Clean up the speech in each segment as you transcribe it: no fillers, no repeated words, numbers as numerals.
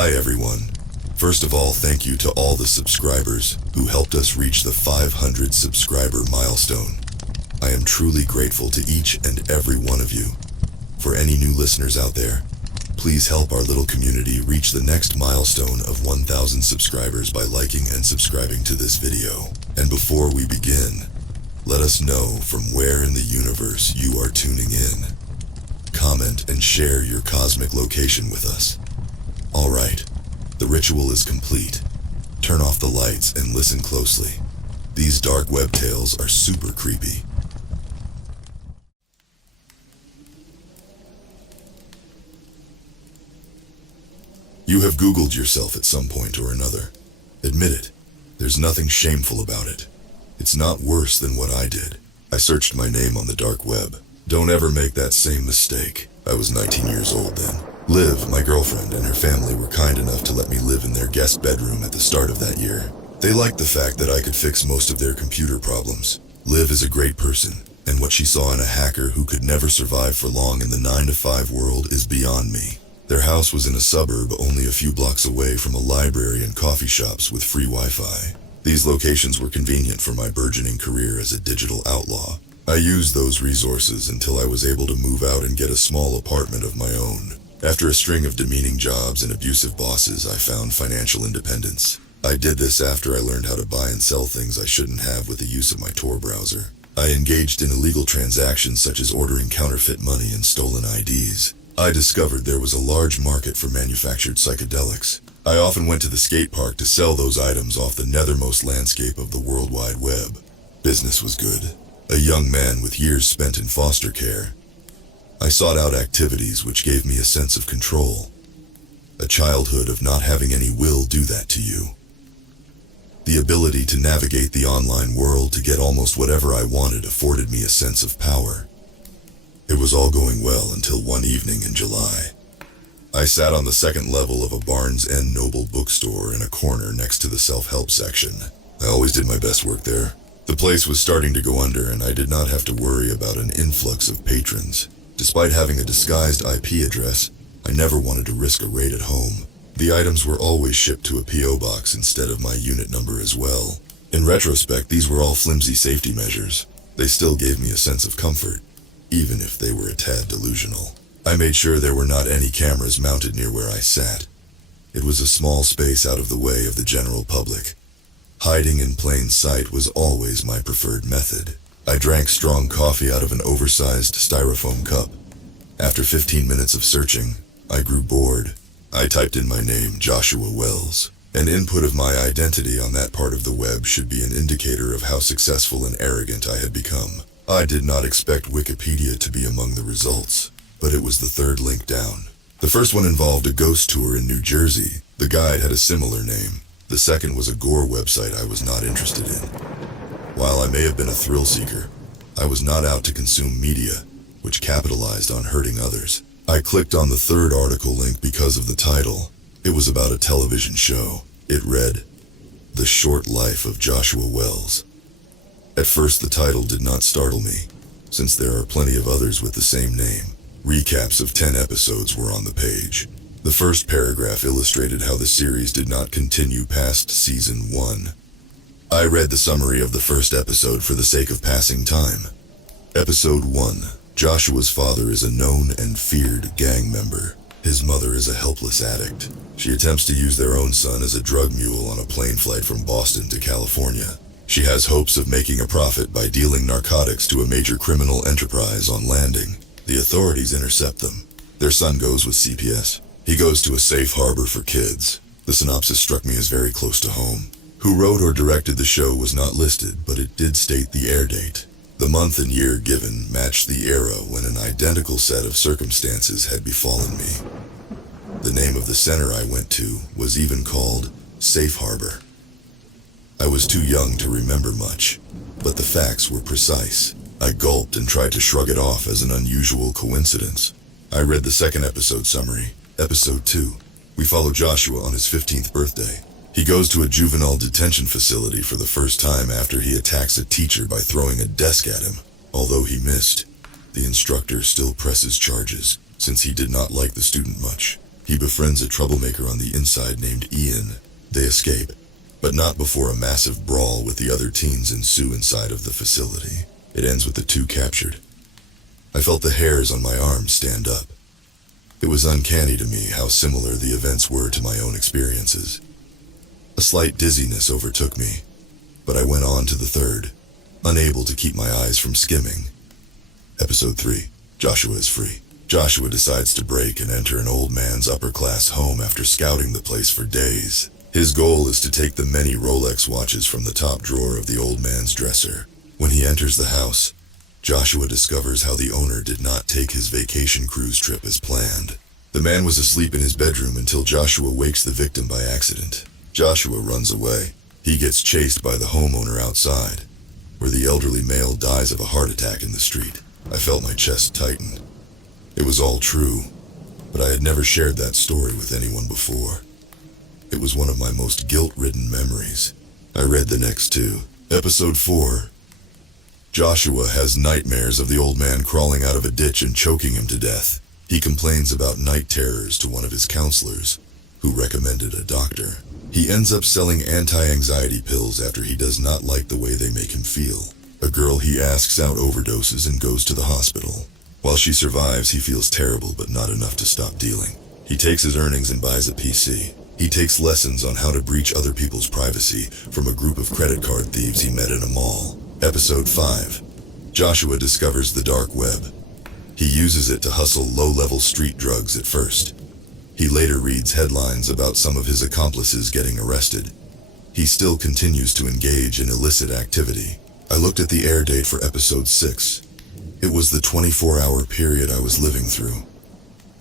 Hi everyone. First of all, thank you to all the subscribers who helped us reach the 500 subscriber milestone. I am truly grateful to each and every one of you. For any new listeners out there, please help our little community reach the next milestone of 1,000 subscribers by liking and subscribing to this video. And before we begin, let us know from where in the universe you are tuning in. Comment and share your cosmic location with us. Alright, the ritual is complete. Turn off the lights and listen closely. These dark web tales are super creepy. You have Googled yourself at some point or another. Admit it. There's nothing shameful about it. It's not worse than what I did. I searched my name on the dark web. Don't ever make that same mistake. I was 19 years old then. Liv, my girlfriend, and her family were kind enough to let me live in their guest bedroom at the start of that year. They liked the fact that I could fix most of their computer problems. Liv is a great person, and what she saw in a hacker who could never survive for long in the 9-to-5 world is beyond me. Their house was in a suburb only a few blocks away from a library and coffee shops with free Wi-Fi. These locations were convenient for my burgeoning career as a digital outlaw. I used those resources until I was able to move out and get a small apartment of my own. After a string of demeaning jobs and abusive bosses, I found financial independence. I did this after I learned how to buy and sell things I shouldn't have with the use of my Tor browser. I engaged in illegal transactions such as ordering counterfeit money and stolen IDs. I discovered there was a large market for manufactured psychedelics. I often went to the skate park to sell those items off the nethermost landscape of the World Wide Web. Business was good. A young man with years spent in foster care. I sought out activities which gave me a sense of control. A childhood of not having any will do that to you. The ability to navigate the online world to get almost whatever I wanted afforded me a sense of power. It was all going well until one evening in July. I sat on the second level of a Barnes & Noble bookstore in a corner next to the self-help section. I always did my best work there. The place was starting to go under and I did not have to worry about an influx of patrons. Despite having a disguised IP address, I never wanted to risk a raid at home. The items were always shipped to a P.O. box instead of my unit number as well. In retrospect, these were all flimsy safety measures. They still gave me a sense of comfort, even if they were a tad delusional. I made sure there were not any cameras mounted near where I sat. It was a small space out of the way of the general public. Hiding in plain sight was always my preferred method. I drank strong coffee out of an oversized styrofoam cup. After 15 minutes of searching, I grew bored. I typed in my name, Joshua Wells. An input of my identity on that part of the web should be an indicator of how successful and arrogant I had become. I did not expect Wikipedia to be among the results, but it was the third link down. The first one involved a ghost tour in New Jersey. The guide had a similar name. The second was a gore website I was not interested in. While I may have been a thrill seeker, I was not out to consume media, which capitalized on hurting others. I clicked on the third article link because of the title. It was about a television show. It read, The Short Life of Joshua Wells. At first the title did not startle me, since there are plenty of others with the same name. Recaps of 10 episodes were on the page. The first paragraph illustrated how the series did not continue past season 1. I read the summary of the first episode for the sake of passing time. Episode 1. Joshua's father is a known and feared gang member. His mother is a helpless addict. She attempts to use their own son as a drug mule on a plane flight from Boston to California. She has hopes of making a profit by dealing narcotics to a major criminal enterprise on landing. The authorities intercept them. Their son goes with CPS. He goes to a safe harbor for kids. The synopsis struck me as very close to home. Who wrote or directed the show was not listed, but it did state the air date. The month and year given matched the era when an identical set of circumstances had befallen me. The name of the center I went to was even called Safe Harbor. I was too young to remember much, but the facts were precise. I gulped and tried to shrug it off as an unusual coincidence. I read the second episode summary. Episode 2. We follow Joshua on his 15th birthday. He goes to a juvenile detention facility for the first time after he attacks a teacher by throwing a desk at him. Although he missed, the instructor still presses charges, since he did not like the student much. He befriends a troublemaker on the inside named Ian. They escape, but not before a massive brawl with the other teens ensue inside of the facility. It ends with the two captured. I felt the hairs on my arms stand up. It was uncanny to me how similar the events were to my own experiences. A slight dizziness overtook me, but I went on to the third, unable to keep my eyes from skimming. Episode 3. Joshua is free. Joshua decides to break and enter an old man's upper-class home after scouting the place for days. His goal is to take the many Rolex watches from the top drawer of the old man's dresser. When he enters the house, Joshua discovers how the owner did not take his vacation cruise trip as planned. The man was asleep in his bedroom until Joshua wakes the victim by accident. Joshua runs away. He gets chased by the homeowner outside, where the elderly male dies of a heart attack in the street. I felt my chest tighten. It was all true, but I had never shared that story with anyone before. It was one of my most guilt-ridden memories. I read the next two. Episode 4. Joshua has nightmares of the old man crawling out of a ditch and choking him to death. He complains about night terrors to one of his counselors, who recommended a doctor. He ends up selling anti-anxiety pills after he does not like the way they make him feel. A girl he asks out overdoses and goes to the hospital. While she survives, he feels terrible but not enough to stop dealing. He takes his earnings and buys a PC. He takes lessons on how to breach other people's privacy from a group of credit card thieves he met in a mall. Episode 5. Joshua discovers the dark web. He uses it to hustle low-level street drugs at first. He later reads headlines about some of his accomplices getting arrested. He still continues to engage in illicit activity. I looked at the air date for episode 6. It was the 24-hour period I was living through.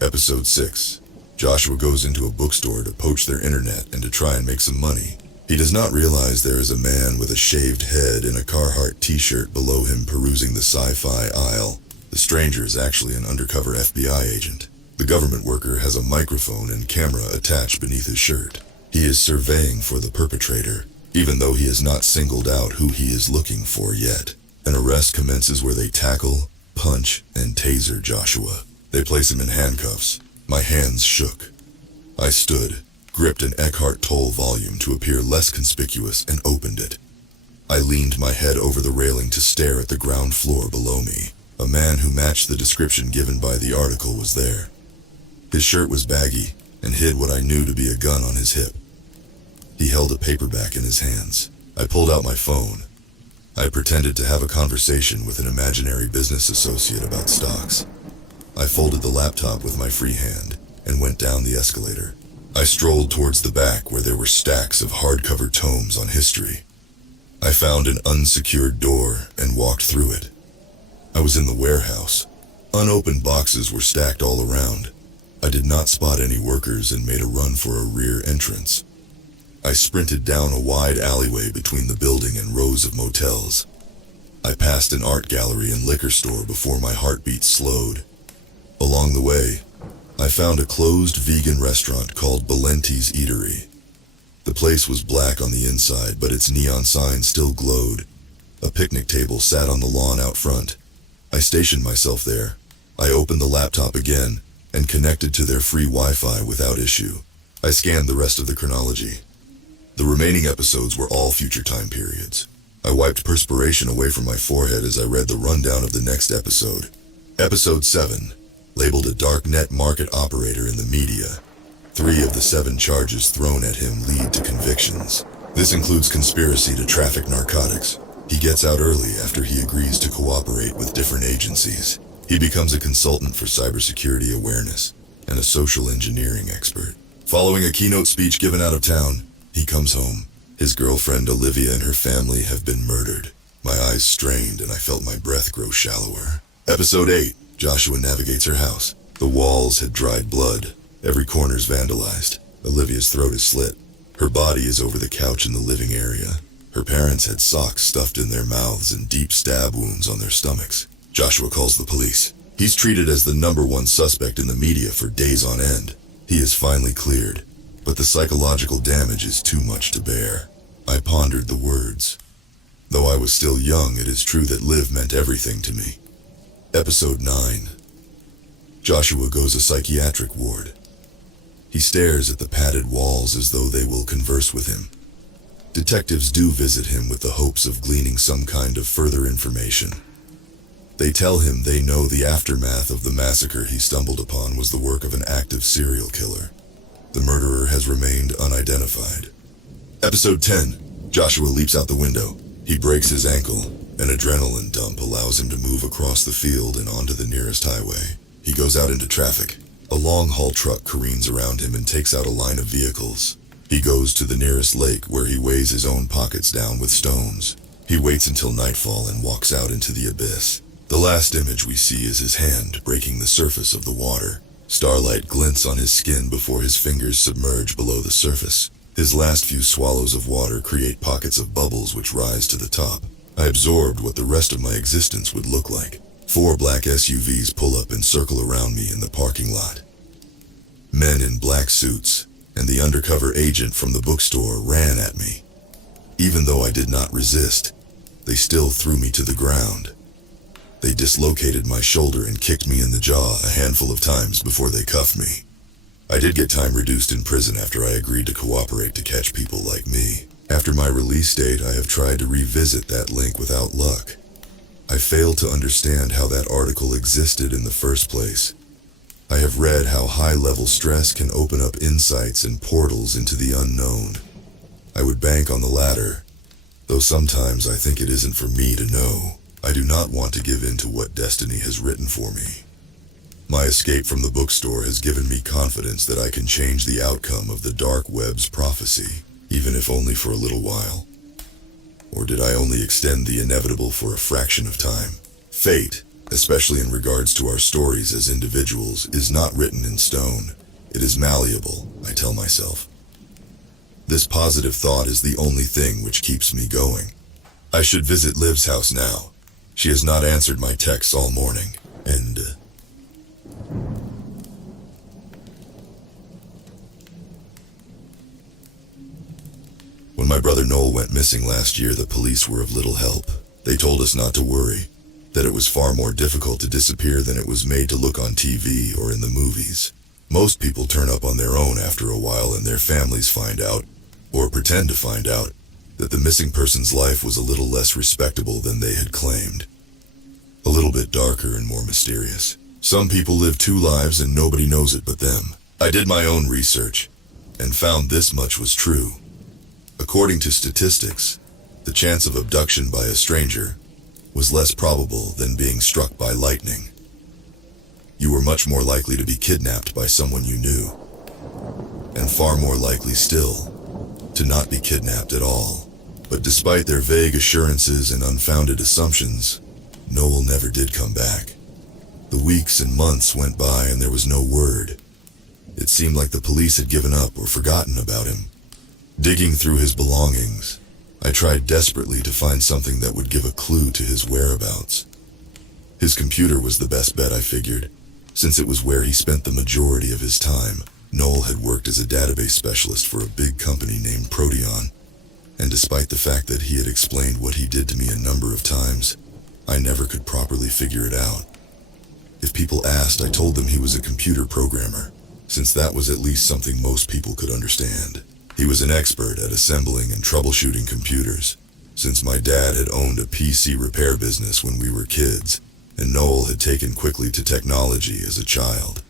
Episode 6. Joshua goes into a bookstore to poach their internet and to try and make some money. He does not realize there is a man with a shaved head in a Carhartt t-shirt below him perusing the sci-fi aisle. The stranger is actually an undercover FBI agent. The government worker has a microphone and camera attached beneath his shirt. He is surveying for the perpetrator, even though he has not singled out who he is looking for yet. An arrest commences where they tackle, punch, and taser Joshua. They place him in handcuffs. My hands shook. I stood, gripped an Eckhart Tolle volume to appear less conspicuous, and opened it. I leaned my head over the railing to stare at the ground floor below me. A man who matched the description given by the article was there. His shirt was baggy and hid what I knew to be a gun on his hip. He held a paperback in his hands. I pulled out my phone. I pretended to have a conversation with an imaginary business associate about stocks. I folded the laptop with my free hand and went down the escalator. I strolled towards the back where there were stacks of hardcover tomes on history. I found an unsecured door and walked through it. I was in the warehouse. Unopened boxes were stacked all around. I did not spot any workers and made a run for a rear entrance. I sprinted down a wide alleyway between the building and rows of motels. I passed an art gallery and liquor store before my heartbeat slowed. Along the way, I found a closed vegan restaurant called Valenti's Eatery. The place was black on the inside, but its neon sign still glowed. A picnic table sat on the lawn out front. I stationed myself there. I opened the laptop again and connected to their free Wi-Fi without issue. I scanned the rest of the chronology. The remaining episodes were all future time periods. I wiped perspiration away from my forehead as I read the rundown of the next episode. Episode 7, labeled a darknet market operator in the media. 3 of the 7 charges thrown at him lead to convictions. This includes conspiracy to traffic narcotics. He gets out early after he agrees to cooperate with different agencies. He becomes a consultant for cybersecurity awareness and a social engineering expert. Following a keynote speech given out of town, he comes home. His girlfriend Olivia and her family have been murdered. My eyes strained and I felt my breath grow shallower. Episode 8, Joshua navigates her house. The walls had dried blood. Every corner's vandalized. Olivia's throat is slit. Her body is over the couch in the living area. Her parents had socks stuffed in their mouths and deep stab wounds on their stomachs. Joshua calls the police. He's treated as the #1 suspect in the media for days on end. He is finally cleared, but the psychological damage is too much to bear. I pondered the words. Though I was still young, it is true that Liv meant everything to me. Episode 9. Joshua goes a psychiatric ward. He stares at the padded walls as though they will converse with him. Detectives do visit him with the hopes of gleaning some kind of further information. They tell him they know the aftermath of the massacre he stumbled upon was the work of an active serial killer. The murderer has remained unidentified. Episode 10. Joshua leaps out the window. He breaks his ankle. An adrenaline dump allows him to move across the field and onto the nearest highway. He goes out into traffic. A long-haul truck careens around him and takes out a line of vehicles. He goes to the nearest lake where he weighs his own pockets down with stones. He waits until nightfall and walks out into the abyss. The last image we see is his hand breaking the surface of the water. Starlight glints on his skin before his fingers submerge below the surface. His last few swallows of water create pockets of bubbles which rise to the top. I absorbed what the rest of my existence would look like. 4 black SUVs pull up and circle around me in the parking lot. Men in black suits and the undercover agent from the bookstore ran at me. Even though I did not resist, they still threw me to the ground. They dislocated my shoulder and kicked me in the jaw a handful of times before they cuffed me. I did get time reduced in prison after I agreed to cooperate to catch people like me. After my release date, I have tried to revisit that link without luck. I failed to understand how that article existed in the first place. I have read how high-level stress can open up insights and portals into the unknown. I would bank on the latter, though sometimes I think it isn't for me to know. I do not want to give in to what destiny has written for me. My escape from the bookstore has given me confidence that I can change the outcome of the dark web's prophecy, even if only for a little while. Or did I only extend the inevitable for a fraction of time? Fate, especially in regards to our stories as individuals, is not written in stone. It is malleable, I tell myself. This positive thought is the only thing which keeps me going. I should visit Liv's house now. She has not answered my texts all morning, and when my brother Noel went missing last year, the police were of little help. They told us not to worry, that it was far more difficult to disappear than it was made to look on TV or in the movies. Most people turn up on their own after a while, and their families find out, or pretend to find out, that the missing person's life was a little less respectable than they had claimed. A little bit darker and more mysterious. Some people live 2 lives and nobody knows it but them. I did my own research and found this much was true. According to statistics, the chance of abduction by a stranger was less probable than being struck by lightning. You were much more likely to be kidnapped by someone you knew, and far more likely still to not be kidnapped at all. But despite their vague assurances and unfounded assumptions, Noel never did come back. The weeks and months went by and there was no word. It seemed like the police had given up or forgotten about him. Digging through his belongings, I tried desperately to find something that would give a clue to his whereabouts. His computer was the best bet, I figured, since it was where he spent the majority of his time. Noel had worked as a database specialist for a big company named Proteon, and despite the fact that he had explained what he did to me a number of times, I never could properly figure it out. If people asked, I told them he was a computer programmer, since that was at least something most people could understand. He was an expert at assembling and troubleshooting computers, since my dad had owned a PC repair business when we were kids, and Noel had taken quickly to technology as a child.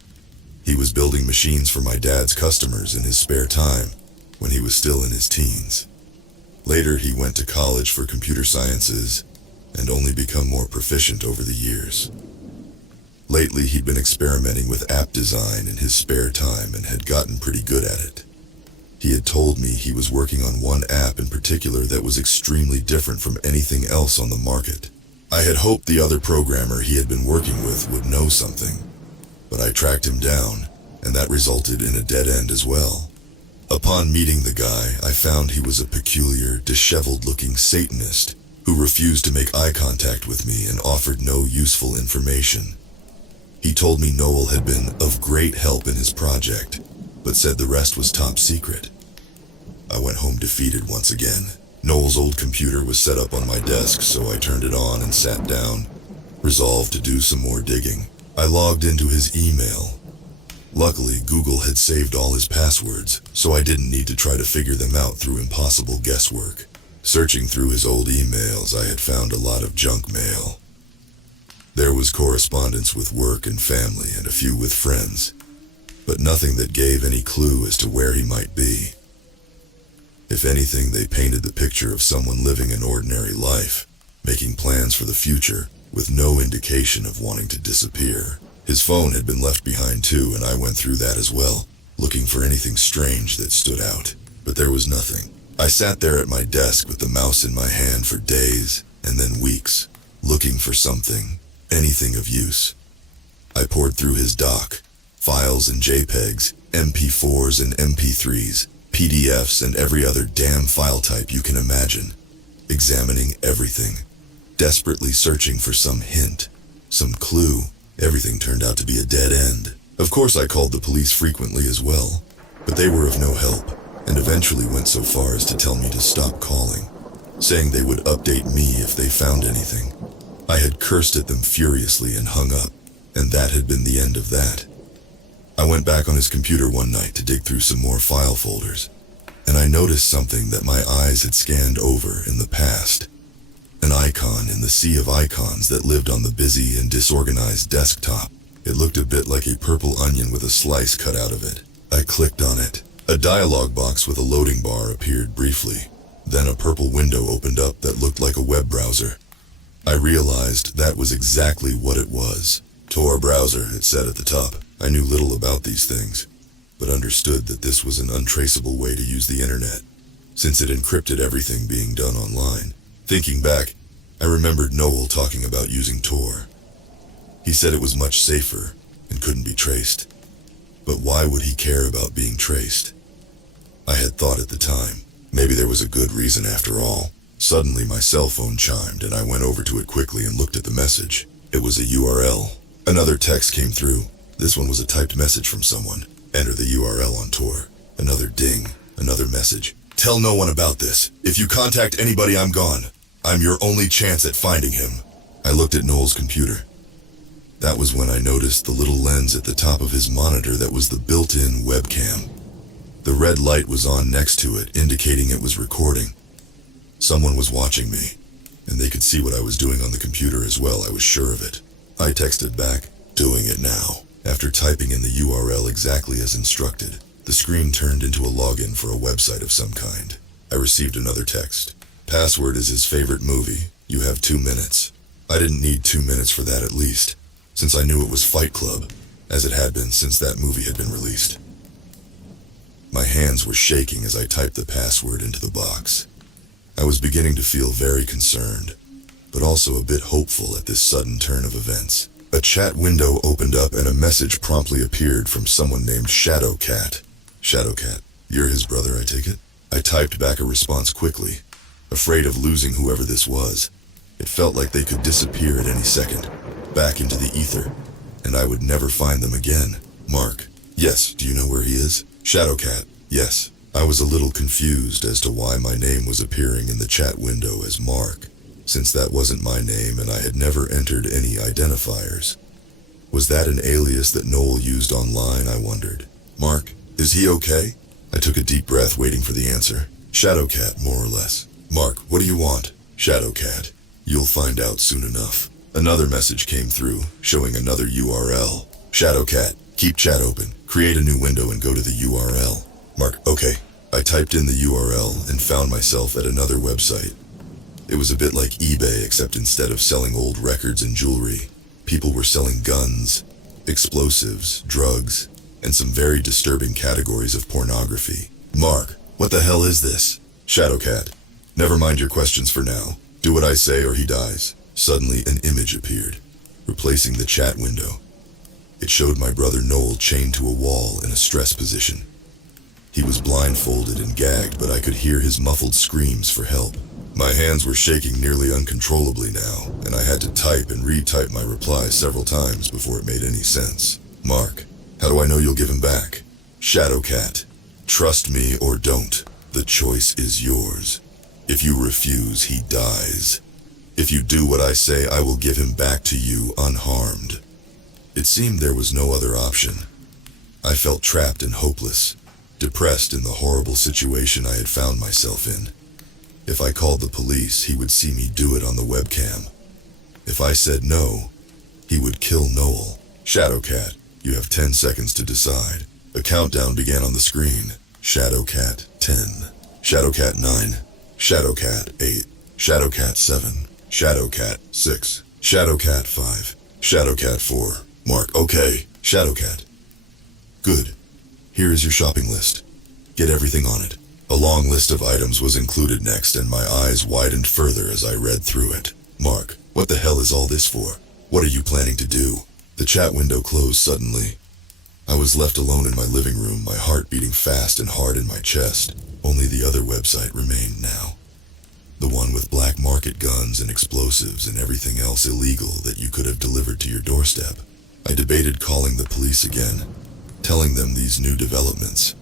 He was building machines for my dad's customers in his spare time, when he was still in his teens. Later, he went to college for computer sciences, and only become more proficient over the years. Lately, he'd been experimenting with app design in his spare time and had gotten pretty good at it. He had told me he was working on one app in particular that was extremely different from anything else on the market. I had hoped the other programmer he had been working with would know something, but I tracked him down, and that resulted in a dead end as well. Upon meeting the guy, I found he was a peculiar, disheveled-looking Satanist who refused to make eye contact with me and offered no useful information. He told me Noel had been of great help in his project, but said the rest was top secret. I went home defeated once again. Noel's old computer was set up on my desk, so I turned it on and sat down, resolved to do some more digging. I logged into his email, Luckily, Google had saved all his passwords, so I didn't need to try to figure them out through impossible guesswork. Searching through his old emails, I had found a lot of junk mail. There was correspondence with work and family and a few with friends, but nothing that gave any clue as to where he might be. If anything, they painted the picture of someone living an ordinary life, making plans for the future, with no indication of wanting to disappear. His phone had been left behind too, and I went through that as well, looking for anything strange that stood out. But there was nothing. I sat there at my desk with the mouse in my hand for days, and then weeks, looking for something, anything of use. I pored through his doc, files and JPEGs, MP4s and MP3s, PDFs and every other damn file type you can imagine, examining everything, desperately searching for some hint, some clue. Everything turned out to be a dead end. Of course, I called the police frequently as well, but they were of no help, and eventually went so far as to tell me to stop calling, saying they would update me if they found anything. I had cursed at them furiously and hung up, and that had been the end of that. I went back on his computer one night to dig through some more file folders, and I noticed something that my eyes had scanned over in the past. An icon in the sea of icons that lived on the busy and disorganized desktop. It looked a bit like a purple onion with a slice cut out of it. I clicked on it. A dialog box with a loading bar appeared briefly. Then a purple window opened up that looked like a web browser. I realized that was exactly what it was. Tor browser, it said at the top. I knew little about these things, but understood that this was an untraceable way to use the internet, since it encrypted everything being done online. Thinking back, I remembered Noel talking about using Tor. He said it was much safer and couldn't be traced. But why would he care about being traced? I had thought at the time, maybe there was a good reason after all. Suddenly my cell phone chimed and I went over to it quickly and looked at the message. It was a URL. Another text came through. This one was a typed message from someone. Enter the URL on Tor. Another ding. Another message. Tell no one about this. If you contact anybody, I'm gone. I'm your only chance at finding him. I looked at Noel's computer. That was when I noticed the little lens at the top of his monitor that was the built-in webcam. The red light was on next to it, indicating it was recording. Someone was watching me, and they could see what I was doing on the computer as well, I was sure of it. I texted back, doing it now. After typing in the URL exactly as instructed, the screen turned into a login for a website of some kind. I received another text. Password is his favorite movie. You have 2 minutes. I didn't need 2 minutes for that at least, since I knew it was Fight Club, as it had been since that movie had been released. My hands were shaking as I typed the password into the box. I was beginning to feel very concerned, but also a bit hopeful at this sudden turn of events. A chat window opened up and a message promptly appeared from someone named Shadowcat. Shadowcat, you're his brother, I take it? I typed back a response quickly, afraid of losing whoever this was. It felt like they could disappear at any second, back into the ether, and I would never find them again. Mark. Yes, do you know where he is? Shadowcat. Yes. I was a little confused as to why my name was appearing in the chat window as Mark, since that wasn't my name and I had never entered any identifiers. Was that an alias that Noel used online, I wondered. Mark, is he okay? I took a deep breath waiting for the answer. Shadowcat, more or less. Mark, what do you want? Shadowcat. You'll find out soon enough. Another message came through, showing another URL. Shadowcat, keep chat open. Create a new window and go to the URL. Mark, okay. I typed in the URL and found myself at another website. It was a bit like eBay, except instead of selling old records and jewelry, people were selling guns, explosives, drugs, and some very disturbing categories of pornography. Mark, what the hell is this? Shadowcat, never mind your questions for now. Do what I say or he dies. Suddenly an image appeared, replacing the chat window. It showed my brother Noel chained to a wall in a stress position. He was blindfolded and gagged, but I could hear his muffled screams for help. My hands were shaking nearly uncontrollably now, and I had to type and retype my reply several times before it made any sense. Mark, how do I know you'll give him back? Shadowcat, trust me or don't. The choice is yours. If you refuse, he dies. If you do what I say, I will give him back to you unharmed. It seemed there was no other option. I felt trapped and hopeless, depressed in the horrible situation I had found myself in. If I called the police, he would see me do it on the webcam. If I said no, he would kill Noel. Shadowcat, you have 10 seconds to decide. A countdown began on the screen. Shadowcat 10, Shadowcat 9, Shadowcat 8, Shadowcat 7, Shadowcat 6, Shadowcat 5, Shadowcat 4. Mark, okay, Shadowcat. Good. Here is your shopping list. Get everything on it. A long list of items was included next, and my eyes widened further as I read through it. Mark, what the hell is all this for? What are you planning to do? The chat window closed suddenly. I was left alone in my living room, my heart beating fast and hard in my chest. Only the other website remained now. The one with black market guns and explosives and everything else illegal that you could have delivered to your doorstep. I debated calling the police again, telling them these new developments,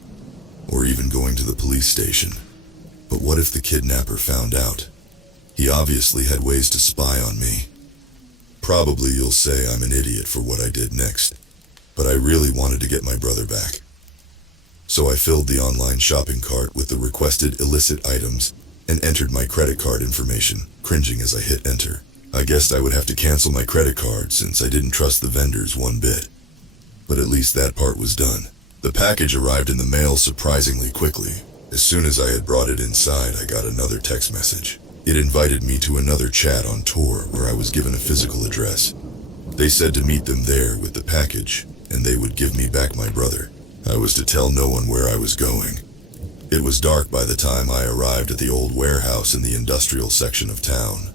or even going to the police station. But what if the kidnapper found out? He obviously had ways to spy on me. Probably you'll say I'm an idiot for what I did next, but I really wanted to get my brother back. So I filled the online shopping cart with the requested illicit items and entered my credit card information, cringing as I hit enter. I guessed I would have to cancel my credit card since I didn't trust the vendors one bit. But at least that part was done. The package arrived in the mail surprisingly quickly. As soon as I had brought it inside, I got another text message. It invited me to another chat on Tor where I was given a physical address. They said to meet them there with the package, and they would give me back my brother. I was to tell no one where I was going. It was dark by the time I arrived at the old warehouse in the industrial section of town.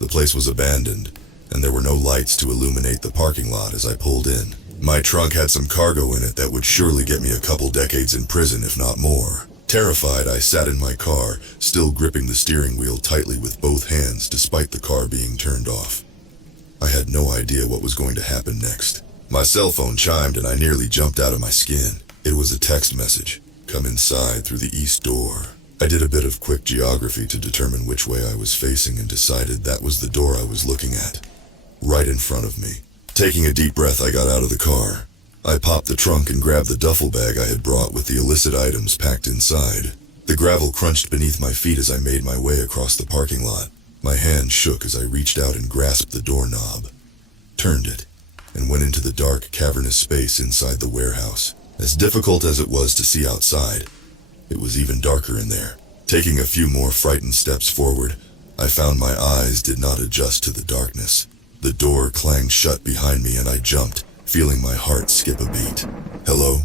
The place was abandoned, and there were no lights to illuminate the parking lot as I pulled in. My trunk had some cargo in it that would surely get me a couple decades in prison, if not more. Terrified, I sat in my car, still gripping the steering wheel tightly with both hands despite the car being turned off. I had no idea what was going to happen next. My cell phone chimed and I nearly jumped out of my skin. It was a text message. Come inside through the east door. I did a bit of quick geography to determine which way I was facing and decided that was the door I was looking at, right in front of me. Taking a deep breath, I got out of the car. I popped the trunk and grabbed the duffel bag I had brought with the illicit items packed inside. The gravel crunched beneath my feet as I made my way across the parking lot. My hand shook as I reached out and grasped the doorknob, turned it, and went into the dark, cavernous space inside the warehouse. As difficult as it was to see outside, it was even darker in there. Taking a few more frightened steps forward, I found my eyes did not adjust to the darkness. The door clanged shut behind me and I jumped, feeling my heart skip a beat. Hello?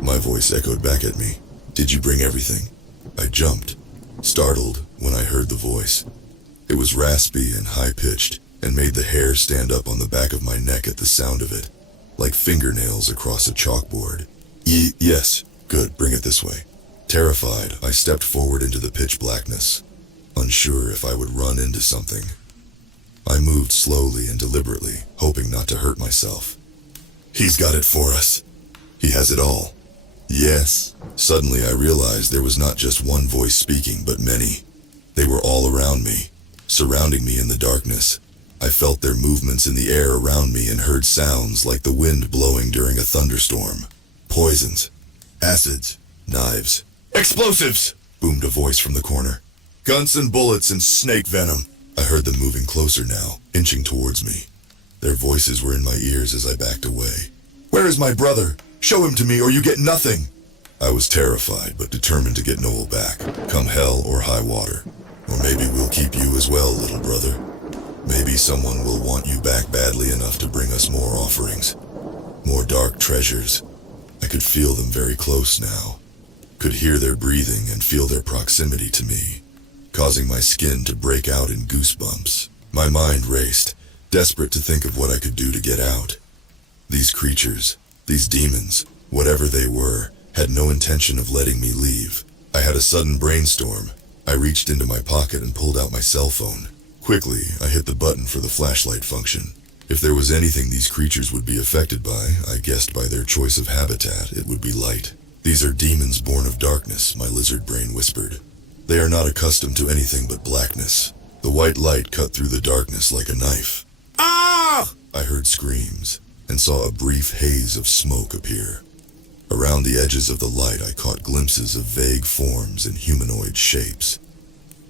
My voice echoed back at me. Did you bring everything? I jumped, startled when I heard the voice. It was raspy and high-pitched, and made the hair stand up on the back of my neck at the sound of it, like fingernails across a chalkboard. Yes, good, bring it this way. Terrified, I stepped forward into the pitch blackness, unsure if I would run into something. I moved slowly and deliberately, hoping not to hurt myself. He's got it for us. He has it all. Yes. Suddenly I realized there was not just one voice speaking, but many. They were all around me, surrounding me in the darkness. I felt their movements in the air around me and heard sounds like the wind blowing during a thunderstorm. Poisons, acids, knives, explosives, boomed a voice from the corner. Guns and bullets and snake venom. I heard them moving closer now, inching towards me. Their voices were in my ears as I backed away. Where is my brother? Show him to me or you get nothing. I was terrified but determined to get Noel back, come hell or high water. Or maybe we'll keep you as well, little brother. Maybe someone will want you back badly enough to bring us more offerings. More dark treasures. I could feel them very close now. Could hear their breathing and feel their proximity to me, causing my skin to break out in goosebumps. My mind raced, desperate to think of what I could do to get out. These creatures, these demons, whatever they were, had no intention of letting me leave. I had a sudden brainstorm. I reached into my pocket and pulled out my cell phone. Quickly, I hit the button for the flashlight function. If there was anything these creatures would be affected by, I guessed by their choice of habitat, it would be light. These are demons born of darkness, my lizard brain whispered. They are not accustomed to anything but blackness. The white light cut through the darkness like a knife. Ah! I heard screams and saw a brief haze of smoke appear. Around the edges of the light, I caught glimpses of vague forms and humanoid shapes.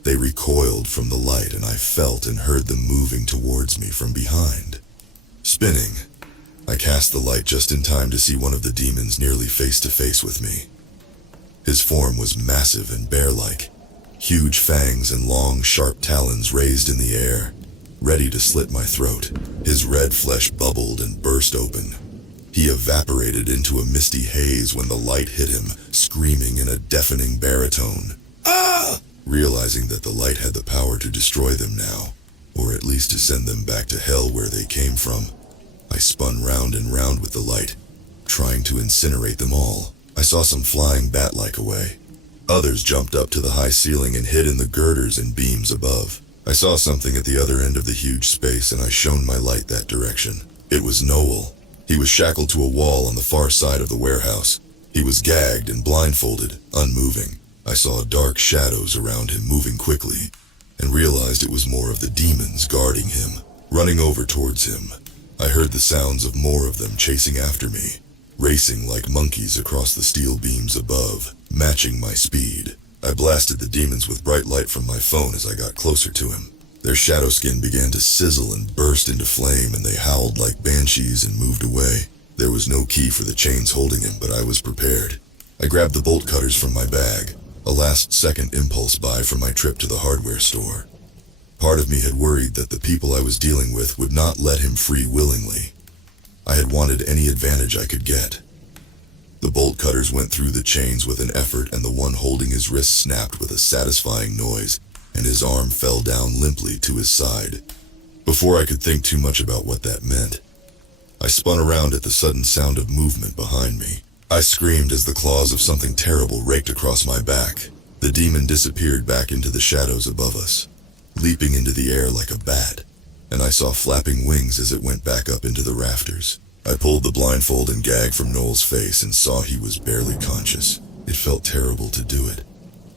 They recoiled from the light, and I felt and heard them moving towards me from behind. Spinning, I cast the light just in time to see one of the demons nearly face to face with me. His form was massive and bear-like, huge fangs and long, sharp talons raised in the air, ready to slit my throat. His red flesh bubbled and burst open. He evaporated into a misty haze when the light hit him, screaming in a deafening baritone. "Ah!" Realizing that the light had the power to destroy them now, or at least to send them back to hell where they came from, I spun round and round with the light, trying to incinerate them all. I saw some flying bat-like away. Others jumped up to the high ceiling and hid in the girders and beams above. I saw something at the other end of the huge space, and I shone my light that direction. It was Noel. He was shackled to a wall on the far side of the warehouse. He was gagged and blindfolded, unmoving. I saw dark shadows around him moving quickly, and realized it was more of the demons guarding him, running over towards him. I heard the sounds of more of them chasing after me, racing like monkeys across the steel beams above, matching my speed. I blasted the demons with bright light from my phone as I got closer to him. Their shadow skin began to sizzle and burst into flame, and they howled like banshees and moved away. There was no key for the chains holding him, but I was prepared. I grabbed the bolt cutters from my bag, a last-second impulse buy from my trip to the hardware store. Part of me had worried that the people I was dealing with would not let him free willingly. I had wanted any advantage I could get. The bolt cutters went through the chains with an effort, and the one holding his wrist snapped with a satisfying noise, and his arm fell down limply to his side. Before I could think too much about what that meant, I spun around at the sudden sound of movement behind me. I screamed as the claws of something terrible raked across my back. The demon disappeared back into the shadows above us, leaping into the air like a bat, and I saw flapping wings as it went back up into the rafters. I pulled the blindfold and gag from Noel's face and saw he was barely conscious. It felt terrible to do it,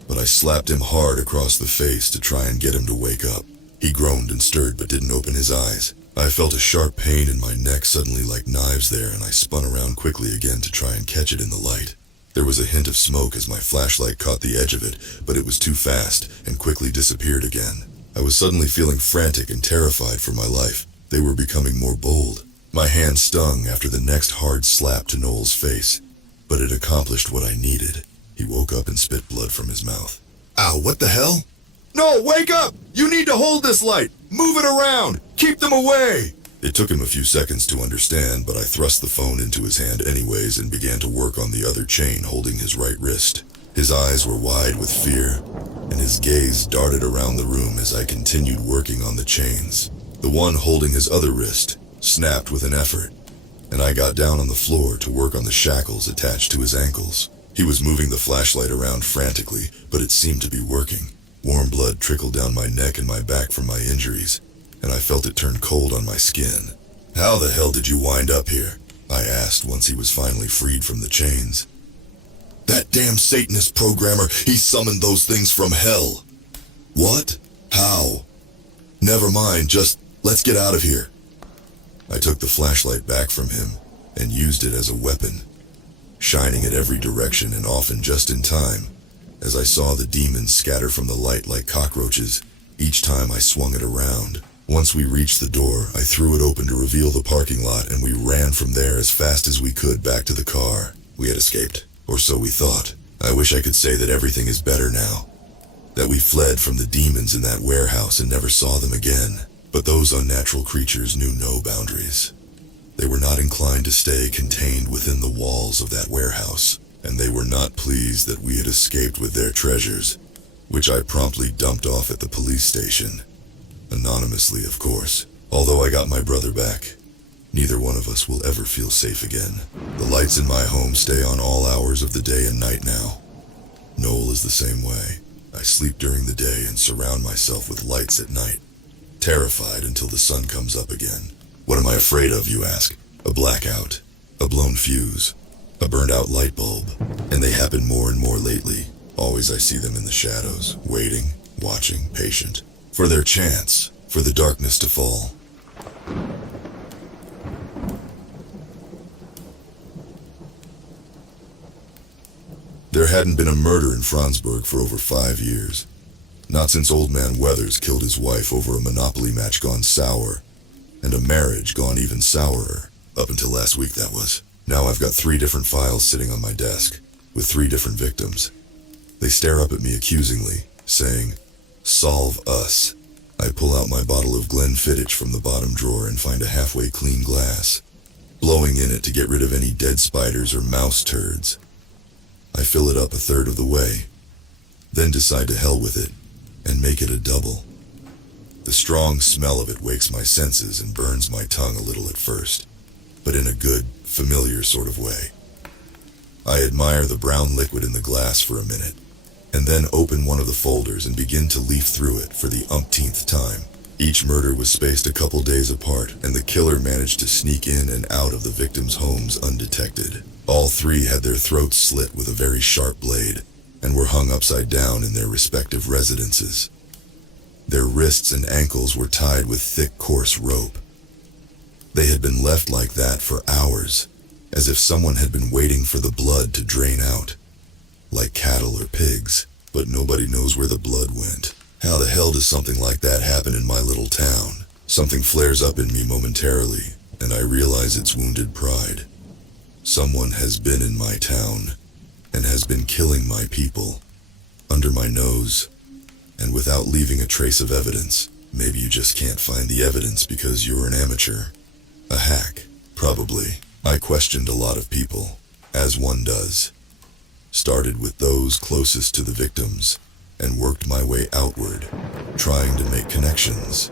but I slapped him hard across the face to try and get him to wake up. He groaned and stirred but didn't open his eyes. I felt a sharp pain in my neck suddenly like knives there, and I spun around quickly again to try and catch it in the light. There was a hint of smoke as my flashlight caught the edge of it, but it was too fast and quickly disappeared again. I was suddenly feeling frantic and terrified for my life. They were becoming more bold. My hand stung after the next hard slap to Noel's face, but it accomplished what I needed. He woke up and spit blood from his mouth. Ow, what the hell? No, wake up! You need to hold this light! Move it around! Keep them away! It took him a few seconds to understand, but I thrust the phone into his hand anyways and began to work on the other chain holding his right wrist. His eyes were wide with fear, and his gaze darted around the room as I continued working on the chains. The one holding his other wrist snapped with an effort, and I got down on the floor to work on the shackles attached to his ankles. He was moving the flashlight around frantically, but it seemed to be working. Warm blood trickled down my neck and my back from my injuries, and I felt it turn cold on my skin. How the hell did you wind up here? I asked once he was finally freed from the chains. That damn Satanist programmer, he summoned those things from hell. What? How? Never mind, just let's get out of here. I took the flashlight back from him and used it as a weapon, shining it every direction and often just in time, as I saw the demons scatter from the light like cockroaches each time I swung it around. Once we reached the door, I threw it open to reveal the parking lot, and we ran from there as fast as we could back to the car. We had escaped, or so we thought. I wish I could say that everything is better now, that we fled from the demons in that warehouse and never saw them again. But those unnatural creatures knew no boundaries. They were not inclined to stay contained within the walls of that warehouse, and they were not pleased that we had escaped with their treasures, which I promptly dumped off at the police station. Anonymously, of course. Although I got my brother back, neither one of us will ever feel safe again. The lights in my home stay on all hours of the day and night now. Noel is the same way. I sleep during the day and surround myself with lights at night, terrified until the sun comes up again. What am I afraid of, you ask? A blackout, a blown fuse, a burned-out light bulb. And they happen more and more lately. Always I see them in the shadows, waiting, watching, patient, for their chance, for the darkness to fall. There hadn't been a murder in Franzburg for over 5 years. Not since Old Man Weathers killed his wife over a Monopoly match gone sour, and a marriage gone even sourer. Up until last week, that was. Now I've got 3 different files sitting on my desk, with 3 different victims. They stare up at me accusingly, saying, "Solve us." I pull out my bottle of Glenfiddich from the bottom drawer and find a halfway clean glass, blowing in it to get rid of any dead spiders or mouse turds. I fill it up a third of the way, then decide to hell with it and make it a double. The strong smell of it wakes my senses and burns my tongue a little at first, but in a good, familiar sort of way. I admire the brown liquid in the glass for a minute, and then open one of the folders and begin to leaf through it for the umpteenth time. Each murder was spaced a couple days apart, and the killer managed to sneak in and out of the victims' homes undetected. All 3 had their throats slit with a very sharp blade, and were hung upside down in their respective residences. Their wrists and ankles were tied with thick, coarse rope. They had been left like that for hours, as if someone had been waiting for the blood to drain out, like cattle or pigs, but nobody knows where the blood went. How the hell does something like that happen in my little town? Something flares up in me momentarily, and I realize it's wounded pride. Someone has been in my town, and has been killing my people, under my nose, and without leaving a trace of evidence. Maybe you just can't find the evidence because you're an amateur. A hack, probably. I questioned a lot of people, as one does. Started with those closest to the victims, and worked my way outward, trying to make connections.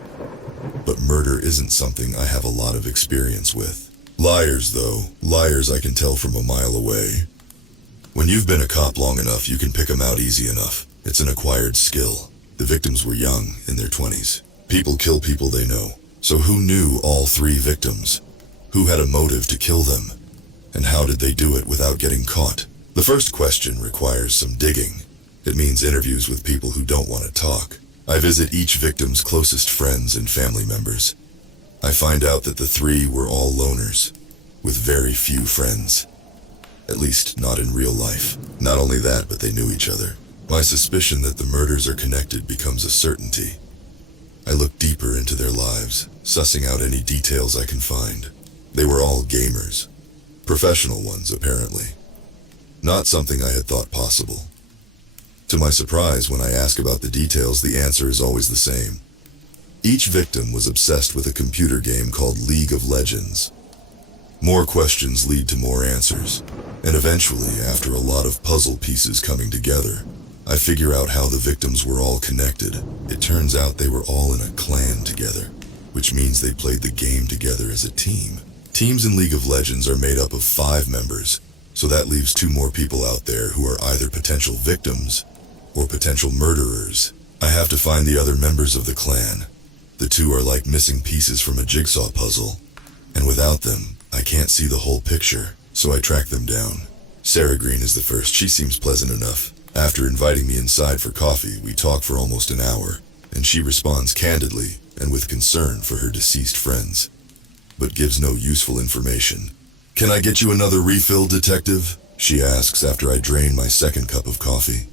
But murder isn't something I have a lot of experience with. Liars, though. Liars I can tell from a mile away. When you've been a cop long enough, you can pick them out easy enough. It's an acquired skill. The victims were young, in their 20s. People kill people they know. So who knew all 3 victims? Who had a motive to kill them? And how did they do it without getting caught? The first question requires some digging. It means interviews with people who don't want to talk. I visit each victim's closest friends and family members. I find out that the 3 were all loners, with very few friends. At least not in real life. Not only that, but they knew each other. My suspicion that the murders are connected becomes a certainty. I look deeper into their lives, sussing out any details I can find. They were all gamers. Professional ones, apparently. Not something I had thought possible. To my surprise, when I ask about the details, the answer is always the same. Each victim was obsessed with a computer game called League of Legends. More questions lead to more answers, and eventually, after a lot of puzzle pieces coming together, I figure out how the victims were all connected. It turns out they were all in a clan together, which means they played the game together as a team. Teams in League of Legends are made up of 5 members, so that leaves 2 more people out there who are either potential victims or potential murderers. I have to find the other members of the clan. The 2 are like missing pieces from a jigsaw puzzle, and without them, I can't see the whole picture, so I track them down. Sarah Green is the first. She seems pleasant enough. After inviting me inside for coffee, we talk for almost an hour, and she responds candidly and with concern for her deceased friends, but gives no useful information. "Can I get you another refill, detective?" she asks after I drain my second cup of coffee.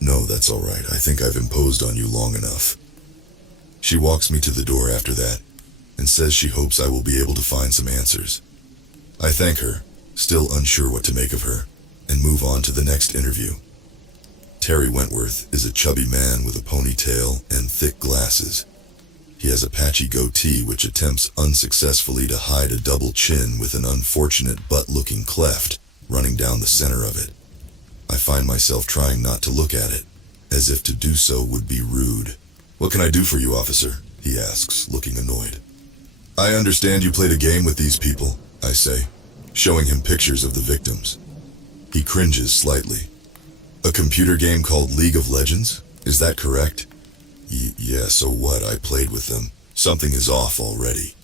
"No, that's all right. I think I've imposed on you long enough." She walks me to the door after that, and says she hopes I will be able to find some answers. I thank her, still unsure what to make of her, and move on to the next interview. Terry Wentworth is a chubby man with a ponytail and thick glasses. He has a patchy goatee which attempts unsuccessfully to hide a double chin with an unfortunate butt-looking cleft running down the center of it. I find myself trying not to look at it, as if to do so would be rude. "What can I do for you, officer?" he asks, looking annoyed. "I understand you played a game with these people," I say, showing him pictures of the victims. He cringes slightly. "A computer game called League of Legends? Is that correct?" Yeah, so what? I played with them. Something is off already.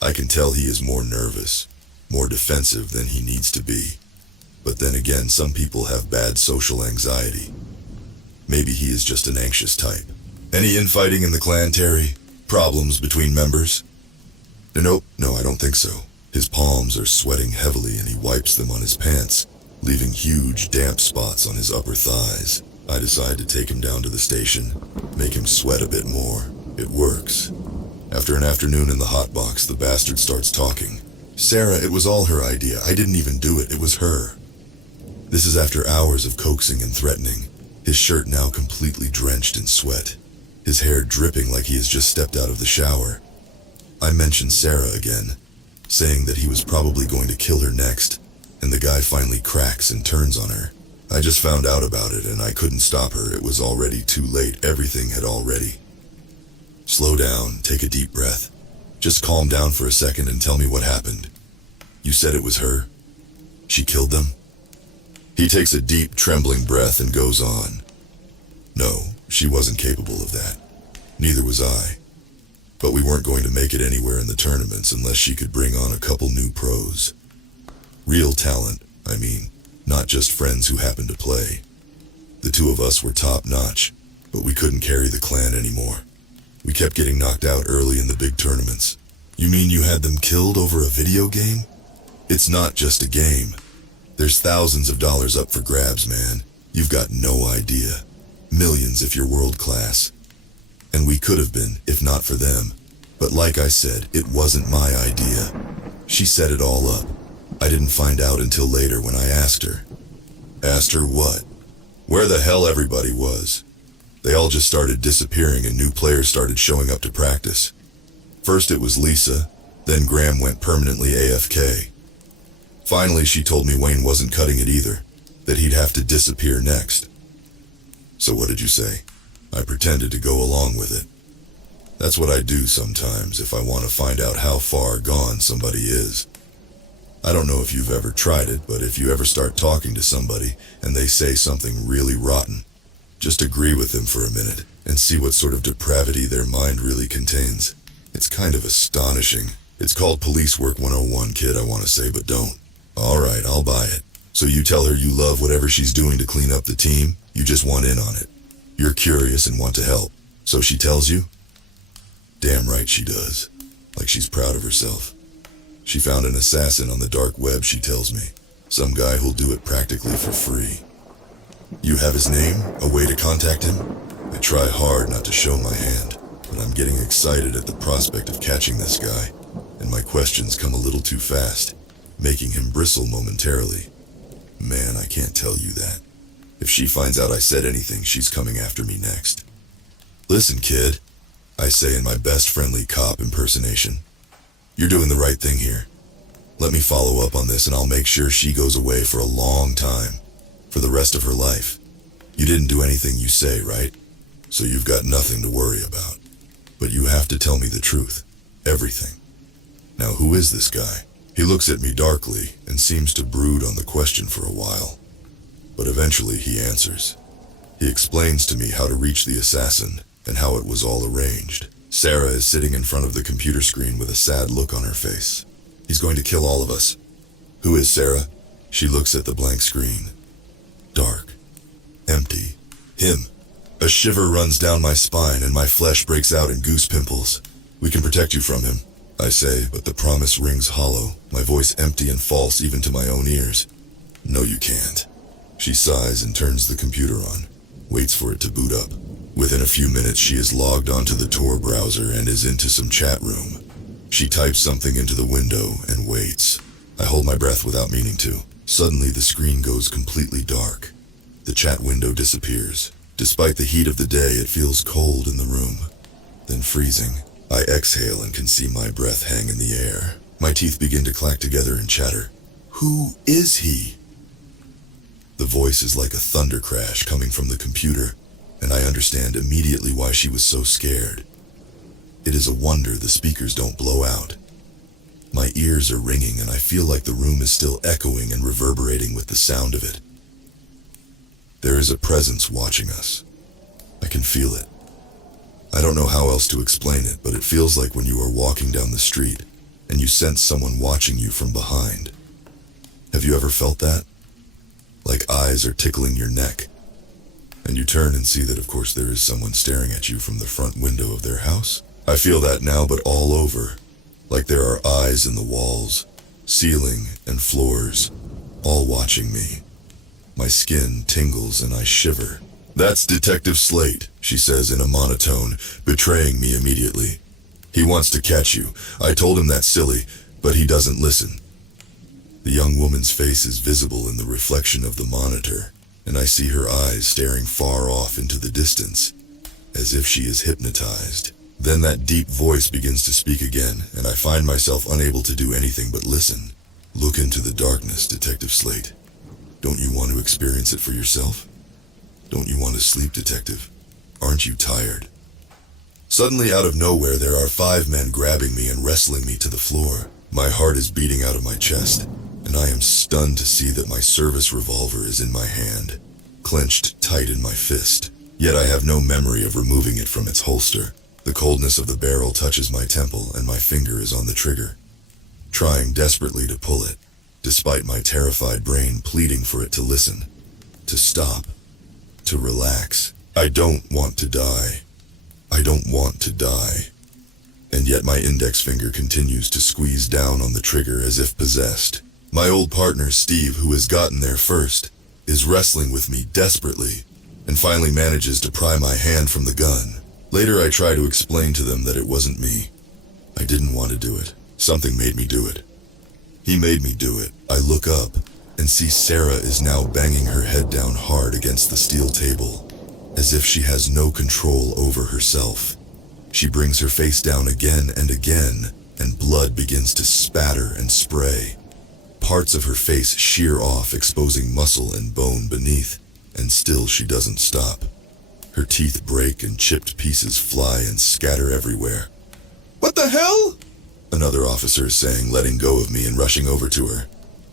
I can tell he is more nervous, more defensive than he needs to be. But then again, some people have bad social anxiety. Maybe he is just an anxious type. "Any infighting in the clan, Terry? Problems between members?" No, I don't think so. His palms are sweating heavily and he wipes them on his pants, leaving huge damp spots on his upper thighs. I decide to take him down to the station, make him sweat a bit more. It works. After an afternoon in the hot box, the bastard starts talking. Sarah, it was all her idea. I didn't even do it. It was her. This is after hours of coaxing and threatening, his shirt now completely drenched in sweat, his hair dripping like he has just stepped out of the shower. I mentioned Sarah again, saying that he was probably going to kill her next, and the guy finally cracks and turns on her. I just found out about it and I couldn't stop her. It was already too late. Everything had already. Slow down, take a deep breath. Just calm down for a second and tell me what happened. You said it was her? She killed them? He takes a deep, trembling breath and goes on. No, she wasn't capable of that. Neither was I. But we weren't going to make it anywhere in the tournaments unless she could bring on a couple new pros. Real talent, I mean, not just friends who happened to play. The two of us were top-notch, but we couldn't carry the clan anymore. We kept getting knocked out early in the big tournaments. You mean you had them killed over a video game? It's not just a game. There's thousands of dollars up for grabs, man. You've got no idea. Millions if you're world class. And we could have been, if not for them. But like I said, it wasn't my idea. She set it all up. I didn't find out until later when I asked her. Asked her what? Where the hell everybody was. They all just started disappearing and new players started showing up to practice. First it was Lisa, then Graham went permanently AFK. Finally she told me Wayne wasn't cutting it either, that he'd have to disappear next. So what did you say? I pretended to go along with it. That's what I do sometimes if I want to find out how far gone somebody is. I don't know if you've ever tried it, but if you ever start talking to somebody and they say something really rotten, just agree with them for a minute and see what sort of depravity their mind really contains. It's kind of astonishing. It's called police work 101, kid, I want to say, but don't. Alright, I'll buy it. So you tell her you love whatever she's doing to clean up the team, you just want in on it. You're curious and want to help. So she tells you? Damn right she does. Like she's proud of herself. She found an assassin on the dark web, she tells me. Some guy who'll do it practically for free. You have his name? A way to contact him? I try hard not to show my hand, but I'm getting excited at the prospect of catching this guy, and my questions come a little too fast, making him bristle momentarily. Man, I can't tell you that. If she finds out I said anything, she's coming after me next. Listen, kid, I say in my best friendly cop impersonation. You're doing the right thing here. Let me follow up on this and I'll make sure she goes away for a long time. For the rest of her life. You didn't do anything you say, right? So you've got nothing to worry about. But you have to tell me the truth. Everything. Now who is this guy? He looks at me darkly and seems to brood on the question for a while. But eventually he answers. He explains to me how to reach the assassin and how it was all arranged. Sarah is sitting in front of the computer screen with a sad look on her face. He's going to kill all of us. Who is Sarah? She looks at the blank screen. Dark. Empty. Him. A shiver runs down my spine and my flesh breaks out in goose pimples. We can protect you from him, I say, but the promise rings hollow, my voice empty and false even to my own ears. No, you can't. She sighs and turns the computer on, waits for it to boot up. Within a few minutes she is logged onto the Tor browser and is into some chat room. She types something into the window and waits. I hold my breath without meaning to. Suddenly the screen goes completely dark. The chat window disappears. Despite the heat of the day, it feels cold in the room. Then freezing. I exhale and can see my breath hang in the air. My teeth begin to clack together and chatter. Who is he? The voice is like a thunder crash coming from the computer, and I understand immediately why she was so scared. It is a wonder the speakers don't blow out. My ears are ringing and I feel like the room is still echoing and reverberating with the sound of it. There is a presence watching us. I can feel it. I don't know how else to explain it, but it feels like when you are walking down the street and you sense someone watching you from behind. Have you ever felt that? Like eyes are tickling your neck. And you turn and see that of course there is someone staring at you from the front window of their house. I feel that now, but all over. Like there are eyes in the walls, ceiling, and floors, all watching me. My skin tingles and I shiver. "That's Detective Slate," she says in a monotone, betraying me immediately. "He wants to catch you. I told him that's silly, but he doesn't listen." The young woman's face is visible in the reflection of the monitor, and I see her eyes staring far off into the distance, as if she is hypnotized. Then that deep voice begins to speak again, and I find myself unable to do anything but listen. "Look into the darkness, Detective Slate. Don't you want to experience it for yourself? Don't you want to sleep, Detective? Aren't you tired?" Suddenly, out of nowhere, there are 5 men grabbing me and wrestling me to the floor. My heart is beating out of my chest, and I am stunned to see that my service revolver is in my hand, clenched tight in my fist. Yet I have no memory of removing it from its holster. The coldness of the barrel touches my temple, and my finger is on the trigger, trying desperately to pull it, despite my terrified brain pleading for it to listen, to stop, to relax. I don't want to die. I don't want to die. And yet my index finger continues to squeeze down on the trigger as if possessed. My old partner, Steve, who has gotten there first, is wrestling with me desperately, and finally manages to pry my hand from the gun. Later I try to explain to them that it wasn't me. I didn't want to do it. Something made me do it. He made me do it. I look up and see Sarah is now banging her head down hard against the steel table, as if she has no control over herself. She brings her face down again and again, and blood begins to spatter and spray. Parts of her face shear off, exposing muscle and bone beneath, and still she doesn't stop. Her teeth break and chipped pieces fly and scatter everywhere. "What the hell?" another officer is saying, letting go of me and rushing over to her.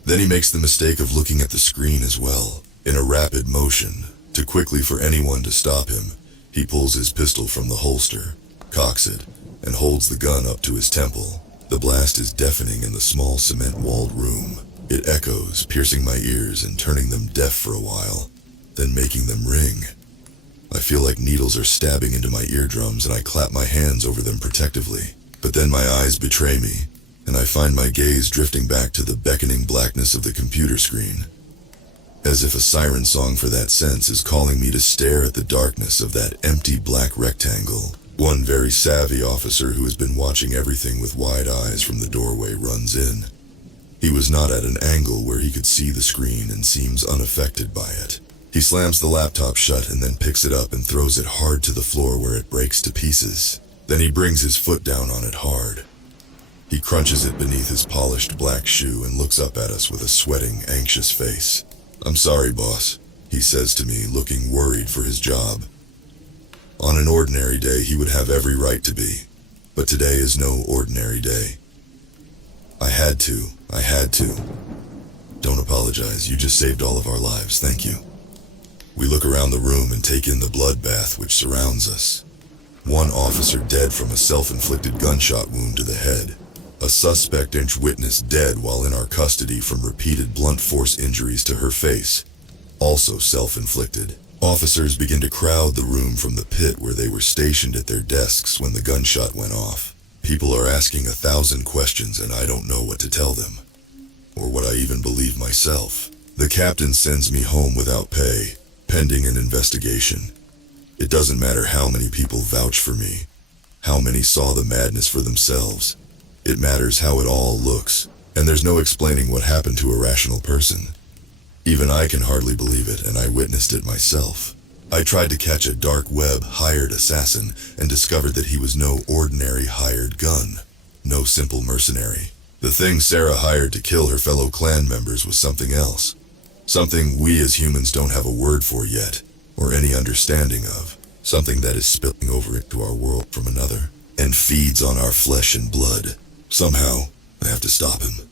Then he makes the mistake of looking at the screen as well, in a rapid motion. Too quickly for anyone to stop him, he pulls his pistol from the holster, cocks it, and holds the gun up to his temple. The blast is deafening in the small cement-walled room. It echoes, piercing my ears and turning them deaf for a while, then making them ring. I feel like needles are stabbing into my eardrums, and I clap my hands over them protectively. But then my eyes betray me, and I find my gaze drifting back to the beckoning blackness of the computer screen, as if a siren song for that sense is calling me to stare at the darkness of that empty black rectangle. One very savvy officer who has been watching everything with wide eyes from the doorway runs in. He was not at an angle where he could see the screen and seems unaffected by it. He slams the laptop shut and then picks it up and throws it hard to the floor where it breaks to pieces. Then he brings his foot down on it hard. He crunches it beneath his polished black shoe and looks up at us with a sweating, anxious face. "I'm sorry, boss," he says to me, looking worried for his job. On an ordinary day, he would have every right to be, but today is no ordinary day. I had to. Don't apologize, you just saved all of our lives, thank you. We look around the room and take in the bloodbath which surrounds us. One officer dead from a self-inflicted gunshot wound to the head. A suspect witness dead while in our custody from repeated blunt force injuries to her face, also self-inflicted. Officers begin to crowd the room from the pit where they were stationed at their desks when the gunshot went off. People are asking 1,000 questions and I don't know what to tell them, or what I even believe myself. The captain sends me home without pay, pending an investigation. It doesn't matter how many people vouch for me, how many saw the madness for themselves. It matters how it all looks, and there's no explaining what happened to a rational person. Even I can hardly believe it, and I witnessed it myself. I tried to catch a dark web hired assassin and discovered that he was no ordinary hired gun, no simple mercenary. The thing Sarah hired to kill her fellow clan members was something else. Something we as humans don't have a word for yet, or any understanding of. Something that is spilling over into our world from another, and feeds on our flesh and blood. Somehow, I have to stop him.